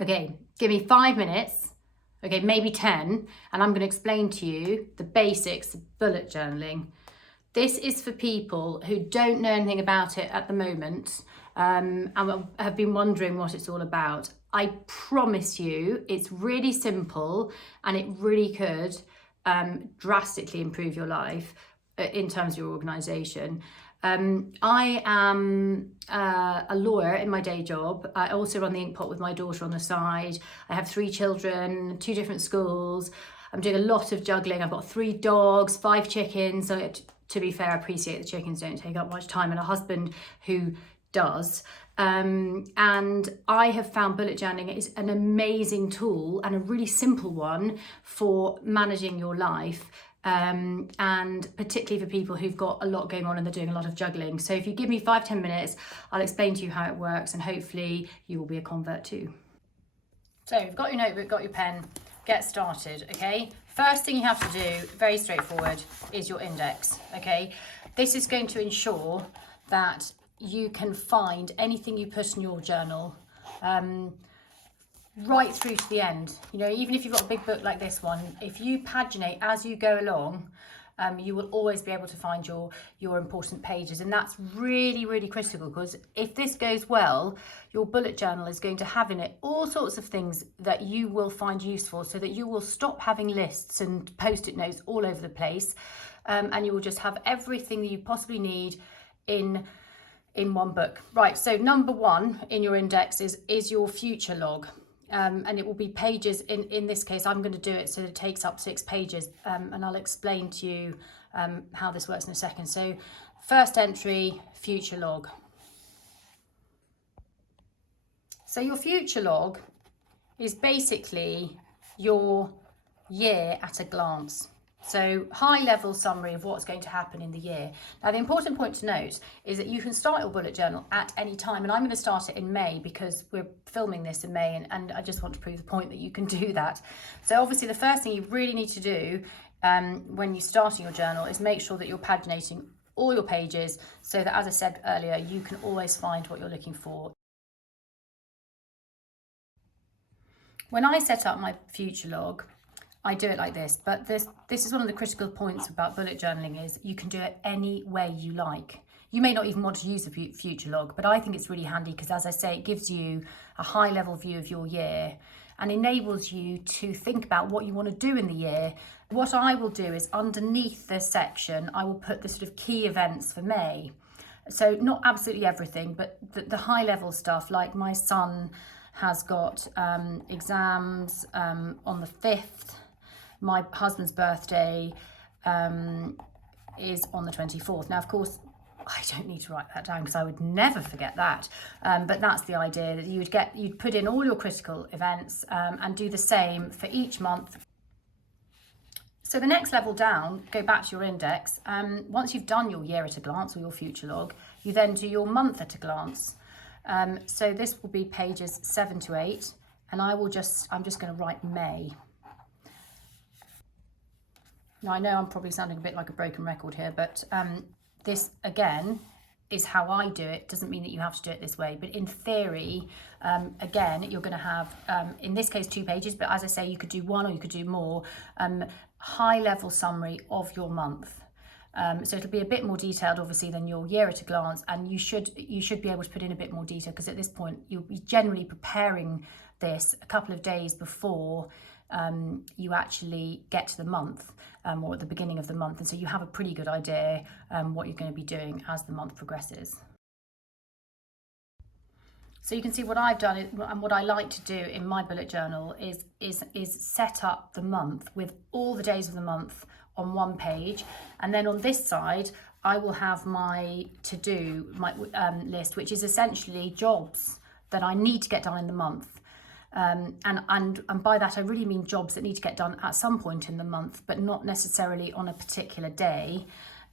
Okay, give me 5 minutes, okay, maybe 10, and I'm going to explain to you the basics of bullet journaling. This is for people who don't know anything about it at the moment and have been wondering what it's all about. I promise you it's really simple and it really could drastically improve your life in terms of your organisation. I am a lawyer in my day job. I also run the Ink Pot with my daughter on the side. I have 3 children, 2 different schools. I'm doing a lot of juggling. I've got 3 dogs, 5 chickens. So to be fair, I appreciate the chickens don't take up much time, and a husband who does. And I have found bullet journaling is an amazing tool and a really simple one for managing your life. And particularly for people who've got a lot going on and they're doing a lot of juggling. So if you give me 5-10 minutes, I'll explain to you how it works, and hopefully you will be a convert too. So you've got your notebook, got your pen, get started, okay? First thing you have to do, very straightforward, is your index, okay? This is going to ensure that you can find anything you put in your journal right through to the end. You know, even if you've got a big book like this one, if you paginate as you go along, you will always be able to find your important pages, and that's really, really critical, because if this goes well, your bullet journal is going to have in it all sorts of things that you will find useful, so that you will stop having lists and post-it notes all over the place, and you will just have everything that you possibly need in one book. Right, so number 1 in your index is your future log. And it will be pages. In this case, I'm going to do it so that it takes up 6 pages, and I'll explain to you how this works in a second. So first entry, future log. So your future log is basically your year at a glance. So high level summary of what's going to happen in the year. Now the important point to note is that you can start your bullet journal at any time, and I'm going to start it in May because we're filming this in May, and I just want to prove the point that you can do that. So obviously the first thing you really need to do when you're starting your journal is make sure that you're paginating all your pages, so that, as I said earlier, you can always find what you're looking for. When I set up my future log, I do it like this, but this is one of the critical points about bullet journaling, is you can do it any way you like. You may not even want to use the future log, but I think it's really handy because, as I say, it gives you a high level view of your year and enables you to think about what you want to do in the year. What I will do is, underneath this section, I will put the sort of key events for May. So not absolutely everything, but the high level stuff, like my son has got exams on the 5th. My husband's birthday is on the 24th. Now, of course, I don't need to write that down because I would never forget that. But that's the idea, that you'd put in all your critical events and do the same for each month. So the next level down, go back to your index. Once you've done your year at a glance or your future log, you then do your month at a glance. So this will be pages 7 to 8, and I'm just going to write May. Now, I know I'm probably sounding a bit like a broken record here, but this, again, is how I do it. Doesn't mean that you have to do it this way, but in theory, again, you're going to have, in this case, 2 pages, but as I say, you could do 1 or you could do more, high-level summary of your month. So it'll be a bit more detailed, obviously, than your year at a glance, and you should be able to put in a bit more detail, because at this point, you'll be generally preparing this a couple of days before you actually get to the month, or at the beginning of the month, and so you have a pretty good idea what you're going to be doing as the month progresses. So you can see what I've done, and what I like to do in my bullet journal is set up the month with all the days of the month on one page, and then on this side I will have my to-do, my list, which is essentially jobs that I need to get done in the month. And by that I really mean jobs that need to get done at some point in the month, but not necessarily on a particular day.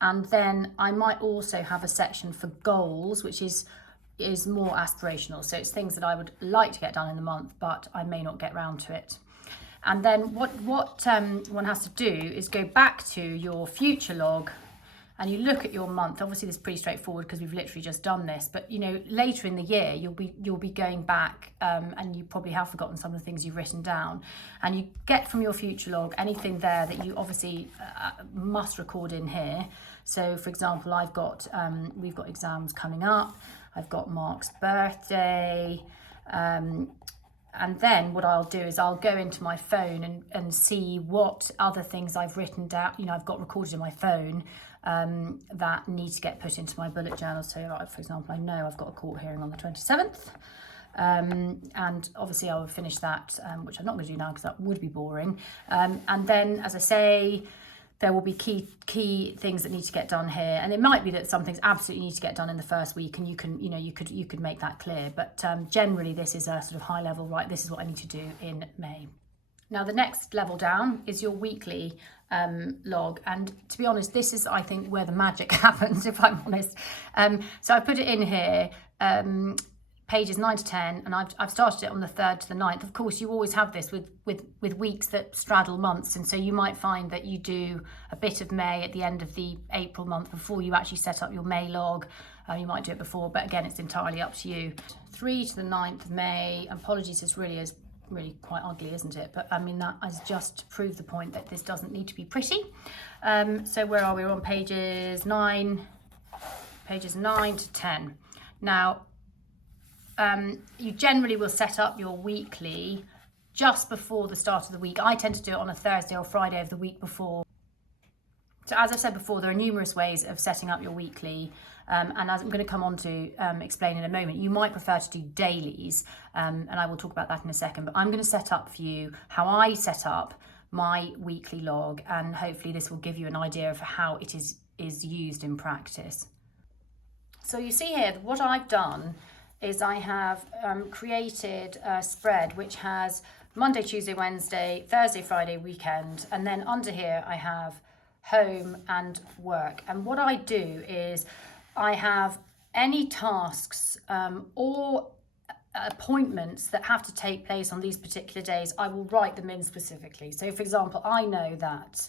And then I might also have a section for goals, which is more aspirational. So it's things that I would like to get done in the month, but I may not get round to it. And then what one has to do is go back to your future log and you look at your month, obviously this is pretty straightforward because we've literally just done this, but you know, later in the year you'll be going back and you probably have forgotten some of the things you've written down, and you get from your future log anything there that you obviously must record in here. So for example, we've got exams coming up, I've got Mark's birthday, and then what I'll do is I'll go into my phone and see what other things I've written down, you know, I've got recorded in my phone that need to get put into my bullet journal. So like, for example, I know I've got a court hearing on the 27th. And obviously I will finish that, which I'm not going to do now because that would be boring. And then, as I say, there will be key things that need to get done here, and it might be that some things absolutely need to get done in the first week, and you could make that clear. But generally, this is a sort of high level. Right, this is what I need to do in May. Now, the next level down is your weekly log, and to be honest, this is, I think, where the magic happens, if I'm honest. So I put it in here. Pages 9 to 10, and I've started it on the 3rd to the 9th. Of course, you always have this with weeks that straddle months, and so you might find that you do a bit of May at the end of the April month before you actually set up your May log. You might do it before, but again, it's entirely up to you. 3 to the 9th of May. Apologies, this really is quite ugly, isn't it? But I mean, that is just to prove the point that this doesn't need to be pretty. So where are we? We're on pages 9 to 10. Now, you generally will set up your weekly just before the start of the week. I tend to do it on a Thursday or Friday of the week before. So as I've said before, there are numerous ways of setting up your weekly, and as I'm going to come on to explain in a moment, you might prefer to do dailies, and I will talk about that in a second, but I'm going to set up for you how I set up my weekly log, and hopefully this will give you an idea of how it is used in practice. So you see here, what I've done is I have created a spread which has Monday, Tuesday, Wednesday, Thursday, Friday, weekend, and then under here I have home and work. And what I do is I have any tasks or appointments that have to take place on these particular days, I will write them in specifically. So for example, I know that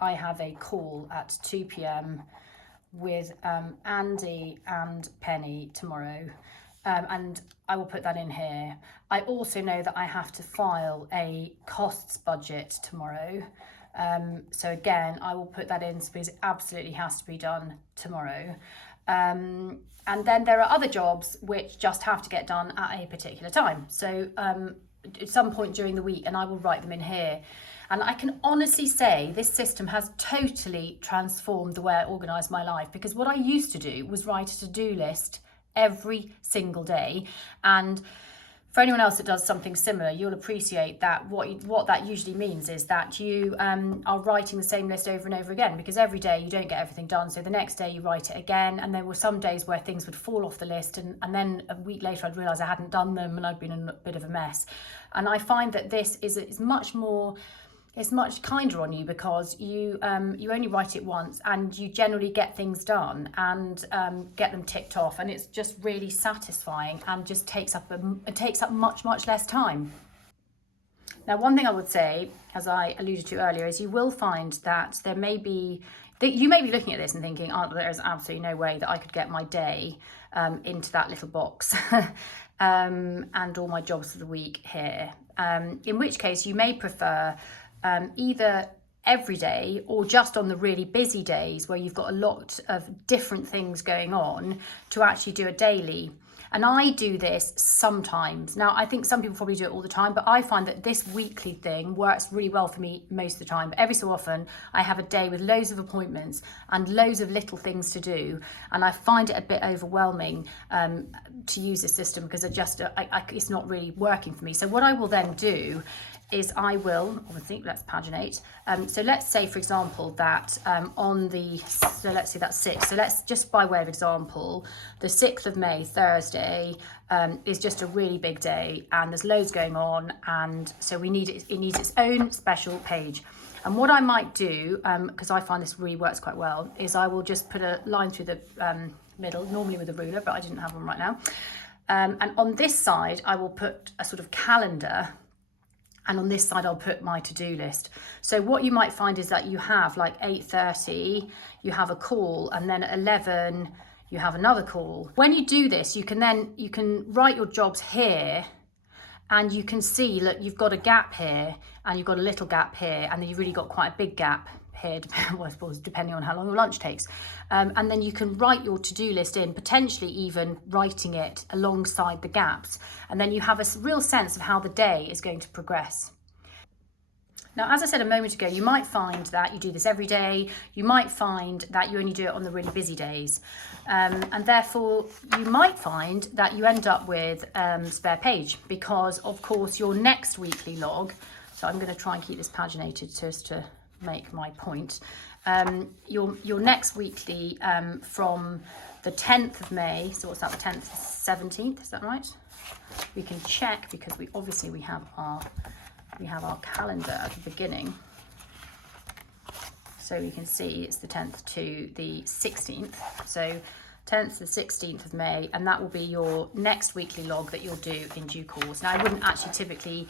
I have a call at 2 p.m. with Andy and Penny tomorrow. And I will put that in here. I also know that I have to file a costs budget tomorrow. So again, I will put that in because it absolutely has to be done tomorrow. And then there are other jobs which just have to get done at a particular time. So at some point during the week, and I will write them in here. And I can honestly say this system has totally transformed the way I organise my life, because what I used to do was write a to-do list every single day, and for anyone else that does something similar, you'll appreciate that what that usually means is that you are writing the same list over and over again, because every day you don't get everything done, so the next day you write it again, and there were some days where things would fall off the list, and then a week later I'd realise I hadn't done them and I'd been in a bit of a mess. And I find that this is much more, it's much kinder on you, because you only write it once and you generally get things done and get them ticked off, and it's just really satisfying and just takes up much less time. Now, one thing I would say, as I alluded to earlier, is you will find that you may be looking at this and thinking, oh, there's absolutely no way that I could get my day into that little box and all my jobs for the week here. In which case you may prefer either every day or just on the really busy days where you've got a lot of different things going on to actually do a daily. And I do this sometimes. Now, I think some people probably do it all the time, but I find that this weekly thing works really well for me most of the time. But every so often, I have a day with loads of appointments and loads of little things to do. And I find it a bit overwhelming to use this system, because it's not really working for me. So what I will then do is I will, obviously, let's paginate. So let's say, for example, that so let's say that's 6. So let's just, by way of example, the 6th of May, Thursday, is just a really big day, and there's loads going on, and so it needs its own special page. And what I might do, because I find this really works quite well, is I will just put a line through the middle, normally with a ruler, but I didn't have one right now. And on this side, I will put a sort of calendar. And on this side, I'll put my to-do list. So what you might find is that you have like 8:30, you have a call, and then at 11, you have another call. When you do this, you can write your jobs here, and you can see, look, you've got a gap here, and you've got a little gap here, and then you've really got quite a big gap here, well, I suppose, depending on how long your lunch takes. And then you can write your to-do list in, potentially even writing it alongside the gaps. And then you have a real sense of how the day is going to progress. Now, as I said a moment ago, you might find that you do this every day. You might find that you only do it on the really busy days. And therefore, you might find that you end up with spare page because, of course, your next weekly log, so I'm going to try and keep this paginated so as to make my point. Your next weekly from the 10th of May, so what's that, the 10th, 17th, is that right? We can check because we have our calendar at the beginning. So we can see it's the 10th to the 16th. So 10th to the 16th of May, and that will be your next weekly log that you'll do in due course. Now, I wouldn't actually typically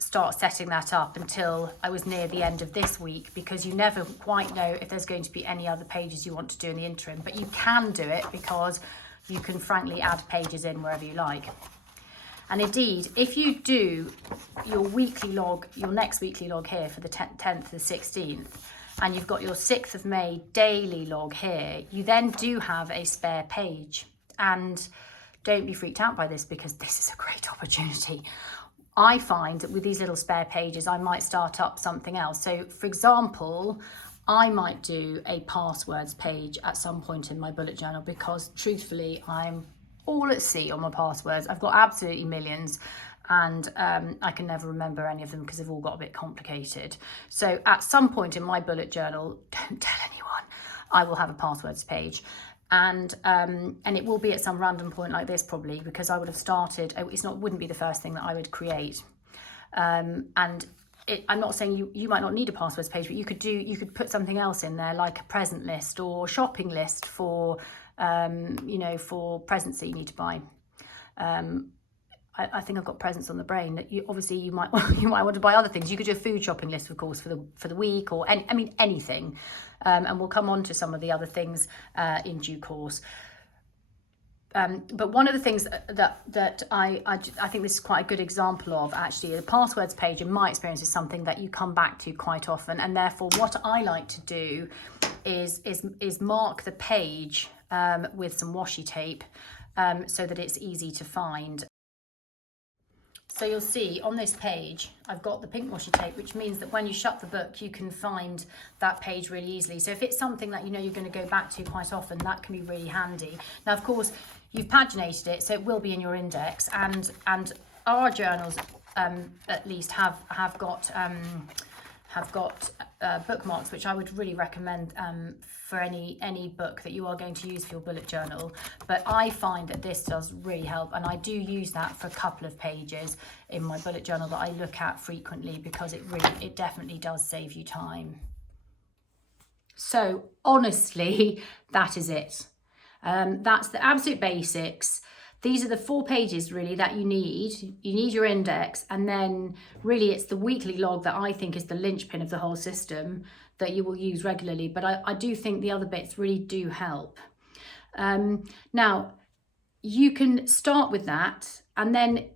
start setting that up until I was near the end of this week, because you never quite know if there's going to be any other pages you want to do in the interim, but you can do it because you can frankly add pages in wherever you like. And indeed, if you do your weekly log, your next weekly log here for the 10th to the 16th, and you've got your 6th of May daily log here, you then do have a spare page. And don't be freaked out by this, because this is a great opportunity. I find that with these little spare pages, I might start up something else. So for example, I might do a passwords page at some point in my bullet journal, because truthfully, I'm all at sea on my passwords. I've got absolutely millions, and I can never remember any of them because they've all got a bit complicated. So at some point in my bullet journal, don't tell anyone, I will have a passwords page. And it will be at some random point like this probably, because I would have started, wouldn't be the first thing that I would create. I'm not saying you might not need a passwords page, but you could put something else in there, like a present list or shopping list for for presents that you need to buy. I think I've got presents on the brain that you might want to buy other things. You could do a food shopping list, of course, for the week, or anything. And we'll come on to some of the other things in due course. But one of the things that I think this is quite a good example of, actually, the passwords page, in my experience, is something that you come back to quite often. And therefore, what I like to do is mark the page with some washi tape so that it's easy to find. So you'll see on this page, I've got the pink washi tape, which means that when you shut the book, you can find that page really easily. So if it's something that you're going to go back to quite often, that can be really handy. Now, of course, you've paginated it, so it will be in your index, and our journals at least have got bookmarks, which I would really recommend for any book that you are going to use for your bullet journal. But I find that this does really help, and I do use that for a couple of pages in my bullet journal that I look at frequently, because it definitely does save you time. So honestly, that is it. That's the absolute basics. These are the 4 pages really that you need. You need your index, and then really it's the weekly log that I think is the linchpin of the whole system that you will use regularly. But I do think the other bits really do help. Now, you can start with that and then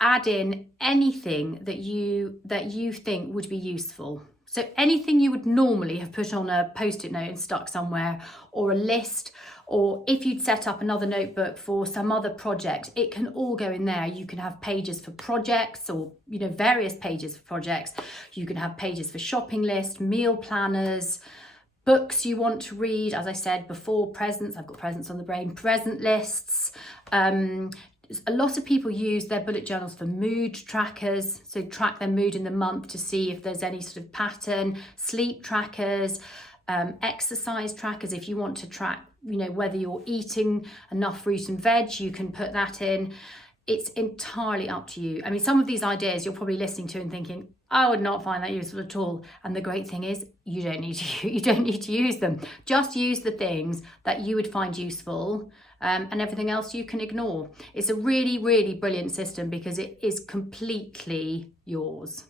add in anything that you think would be useful. So anything you would normally have put on a post-it note and stuck somewhere, or a list, or if you'd set up another notebook for some other project, it can all go in there. You can have pages for projects, or various pages for projects. You can have pages for shopping lists, meal planners, books you want to read, as I said before, presents. I've got presents on the brain, present lists. A lot of people use their bullet journals for mood trackers, so track their mood in the month to see if there's any sort of pattern, sleep trackers, exercise trackers. If you want to track, whether you're eating enough fruit and veg, you can put that in. It's entirely up to you. I mean, some of these ideas you're probably listening to and thinking, I would not find that useful at all. And the great thing is you don't need to use them. Just use the things that you would find useful, and everything else you can ignore. It's a really, really brilliant system because it is completely yours.